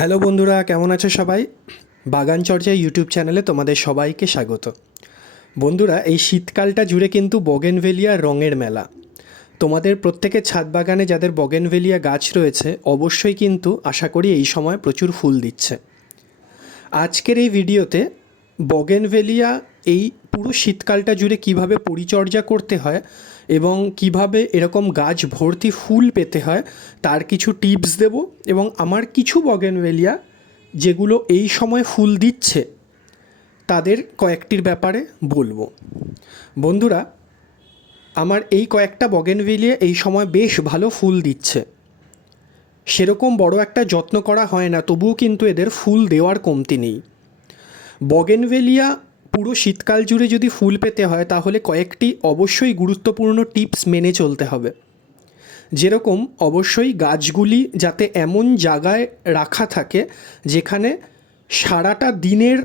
Hello বন্ধুরা, কেমন আছো সবাই? বাগান চর্চা ইউটিউব চ্যানেলে তোমাদের সবাইকে স্বাগত। বন্ধুরা, এই শীতকালটা জুড়ে কিন্তু বগেনভেলিয়া রঙের মেলা। তোমাদের প্রত্যেকের ছাদ বাগানে যাদের বগেনভেলিয়া গাছ রয়েছে, অবশ্যই কিন্তু আশা করি এই সময় প্রচুর ফুল দিচ্ছে। আজকের এই ভিডিওতে বগেনভেলিয়া এই পুরো শীতকালটা জুড়ে কীভাবে পরিচর্যা করতে হয় এবং কীভাবে এরকম গাছ ভর্তি ফুল পেতে হয়, তার কিছু টিপস দেব এবং আমার কিছু বগেনভেলিয়া যেগুলো এই সময় ফুল দিচ্ছে, তাদের কয়েকটির ব্যাপারে বলব। বন্ধুরা, আমার এই কয়েকটা বগেনভেলিয়া এই সময় বেশ ভালো ফুল দিচ্ছে। সেরকম বড় একটা যত্ন করা হয় না, তবুও কিন্তু এদের ফুল দেওয়ার কমতি নেই। বগেনভেলিয়া পুরো শীতকাল জুড়ে যদি ফুল পেতে হয়, তাহলে কয়েকটি অবশ্যই গুরুত্বপূর্ণ টিপস মেনে চলতে হবে। যেরকম, অবশ্যই গাছগুলি যাতে এমন জায়গায় রাখা থাকে, যেখানে সারাটা দিনের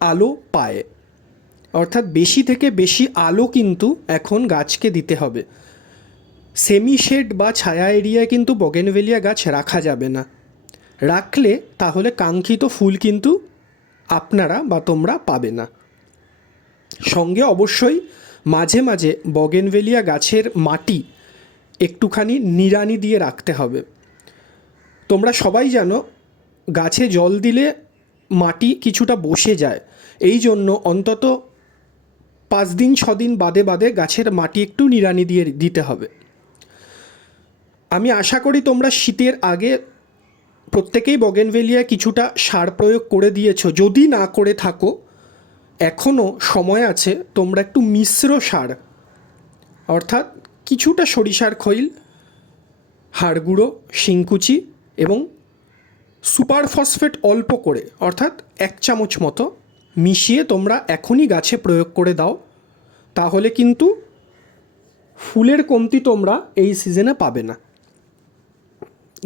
আলো পায়। অর্থাৎ বেশি থেকে বেশি আলো কিন্তু এখন গাছকে দিতে হবে। সেমি শেড বা ছায়া এরিয়ায় কিন্তু বগেনভেলিয়া গাছ রাখা যাবে না। রাখলে তাহলে কাঙ্ক্ষিত ফুল কিন্তু আপনারা বা তোমরা পাবে না। সঙ্গে অবশ্যই মাঝে মাঝে বগেনভেলিয়া গাছের মাটি একটুখানি নিড়ানি দিয়ে রাখতে হবে। তোমরা সবাই জানো, গাছে জল দিলে মাটি কিছুটা বসে যায়। এই জন্য অন্তত পাঁচ দিন, ছ দিন বাদে বাদে গাছের মাটি একটু নিড়ানি দিয়ে দিতে হবে। আমি আশা করি তোমরা শীতের আগে প্রত্যেকেই বগেনভেলিয়া কিছুটা সার প্রয়োগ করে দিয়েছ। যদি না করে থাকো এখনও সময় আছে, তোমরা একটু মিশ্র সার। অর্থাৎ কিছুটা সরিষার খৈল হাড় গুঁড়ো শিংকুচি এবং সুপার ফসফেট অল্প করে, অর্থাৎ এক চামচ মতো মিশিয়ে তোমরা এখনই গাছে প্রয়োগ করে দাও। তাহলে কিন্তু ফুলের কমতি তোমরা এই সিজনে পাবে না।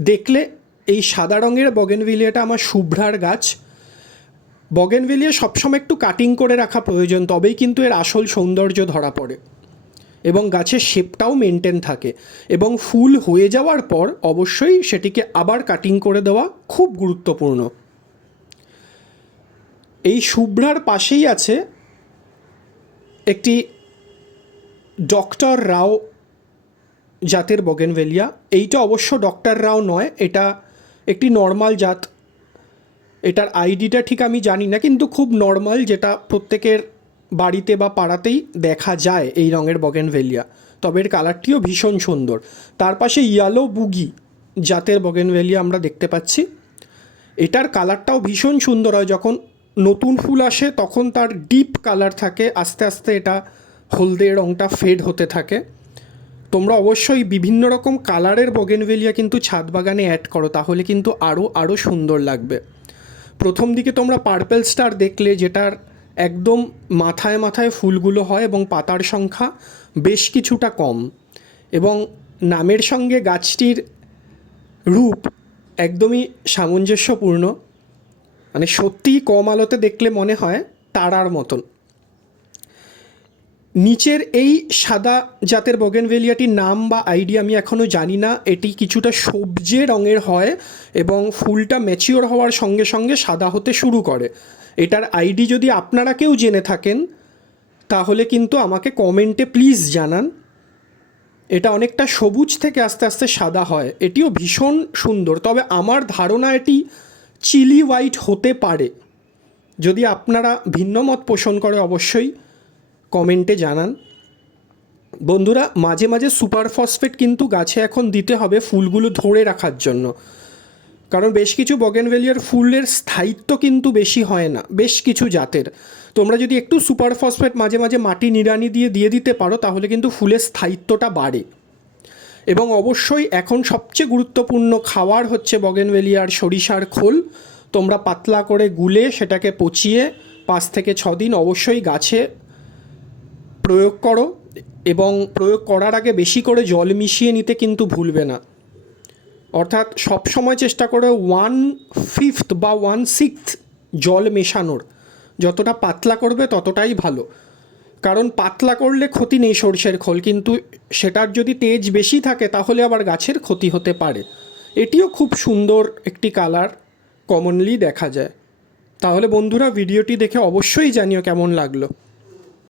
দেখলে এই সাদা রঙের বগেনভিলিয়াটা আমার শুভ্রার গাছ। বগেনভিলিয়া সবসময় একটু কাটিং করে রাখা প্রয়োজন, তবেই কিন্তু এর আসল সৌন্দর্য ধরা পড়ে। এবং গাছের শেপটাও মেনটেন থাকে। এবং ফুল হয়ে যাওয়ার পর অবশ্যই সেটিকে আবার কাটিং করে দেওয়া খুব গুরুত্বপূর্ণ। এই শুভ্রার পাশেই আছে একটি ডক্টর রাও জাতের বগেনভেলিয়া। এইটা অবশ্য ডক্টর রাও নয়, এটা একটি নর্মাল জাত। এটার আইডিটা ঠিক আমি জানি না, কিন্তু খুব নর্মাল যেটা প্রত্যেকের বাড়িতে বা পাড়াতেই দেখা যায় এই রঙের বগেনভেলিয়া তবে এর কালারটিও ভীষণ সুন্দর। তার পাশে ইয়ালো বুগি জাতের বগেনভেলিয়া আমরা দেখতে পাচ্ছি। এটার কালারটাও ভীষণ সুন্দর হয়। যখন নতুন ফুল আসে, তখন তার ডিপ কালার থাকে। আস্তে আস্তে এটা হলদে রঙটা ফেড হতে থাকে। তোমরা অবশ্যই বিভিন্ন রকম কালারের বগেনভেলিয়া কিন্তু ছাদ বাগানে অ্যাড করো, তাহলে কিন্তু আরও আরও সুন্দর লাগবে। প্রথম দিকে তোমরা পার্পেল স্টার দেখলে যেটার একদম মাথায় মাথায় ফুলগুলো হয় এবং পাতার সংখ্যা বেশ কিছুটা কম। এবং নামের সঙ্গে গাছটির রূপ একদমই সামঞ্জস্যপূর্ণ। মানে সত্যিই কম আলোতে দেখলে মনে হয় তারার মতন। নিচের এই সাদা জাতের বগেনভেলিয়াটির নাম বা আইডিয়া আমি এখনও জানি না। এটি কিছুটা সবজে রঙের হয় এবং ফুলটা ম্যাচিওর হওয়ার সঙ্গে সঙ্গে সাদা হতে শুরু করে। এটার আইডি যদি আপনারা কেউ জেনে থাকেন, তাহলে কিন্তু আমাকে কমেন্টে প্লিজ জানান। এটা অনেকটা সবুজ থেকে আস্তে আস্তে সাদা হয়। এটিও ভীষণ সুন্দর। তবে আমার ধারণা এটি চিলি হোয়াইট হতে পারে। যদি আপনারা ভিন্ন মত পোষণ করে, অবশ্যই কমেন্টে জানান, বন্ধুরা, মাঝে মাঝে সুপার ফসফেট কিন্তু গাছে এখন দিতে হবে ফুলগুলো ধরে রাখার জন্য। কারণ বেশ কিছু বগেনভেলিয়ার ফুলের স্থায়িত্ব কিন্তু বেশি হয় না, বেশ কিছু জাতের। তোমরা যদি একটু সুপার ফসফেট মাঝে মাঝে মাটি নিড়ানি দিয়ে দিয়ে দিতে পারো, তাহলে কিন্তু ফুলের স্থায়িত্বটা বাড়ে। এবং অবশ্যই এখন সবচেয়ে গুরুত্বপূর্ণ খাবার হচ্ছে বগেনভেলিয়ার সরিষার খোল। তোমরা পাতলা করে গুলে সেটাকে পচিয়ে পাঁচ থেকে ছ দিন অবশ্যই গাছে প্রয়োগ করো এবং প্রয়োগ করার আগে বেশি করে জল মিশিয়ে নিতে কিন্তু ভুলবে না। অর্থাৎ সব সময় চেষ্টা করে ওয়ান ফিফথ বা ওয়ান সিক্স জল মেশানোর। যতটা পাতলা করবে ততটাই ভালো। কারণ পাতলা করলে ক্ষতি নেই সর্ষের খোল, কিন্তু সেটার যদি তেজ বেশি থাকে তাহলে আবার গাছের ক্ষতি হতে পারে। এটিও খুব সুন্দর একটি কালার কমনলি দেখা যায়। তাহলে বন্ধুরা, ভিডিওটি দেখে অবশ্যই জানিও কেমন লাগল।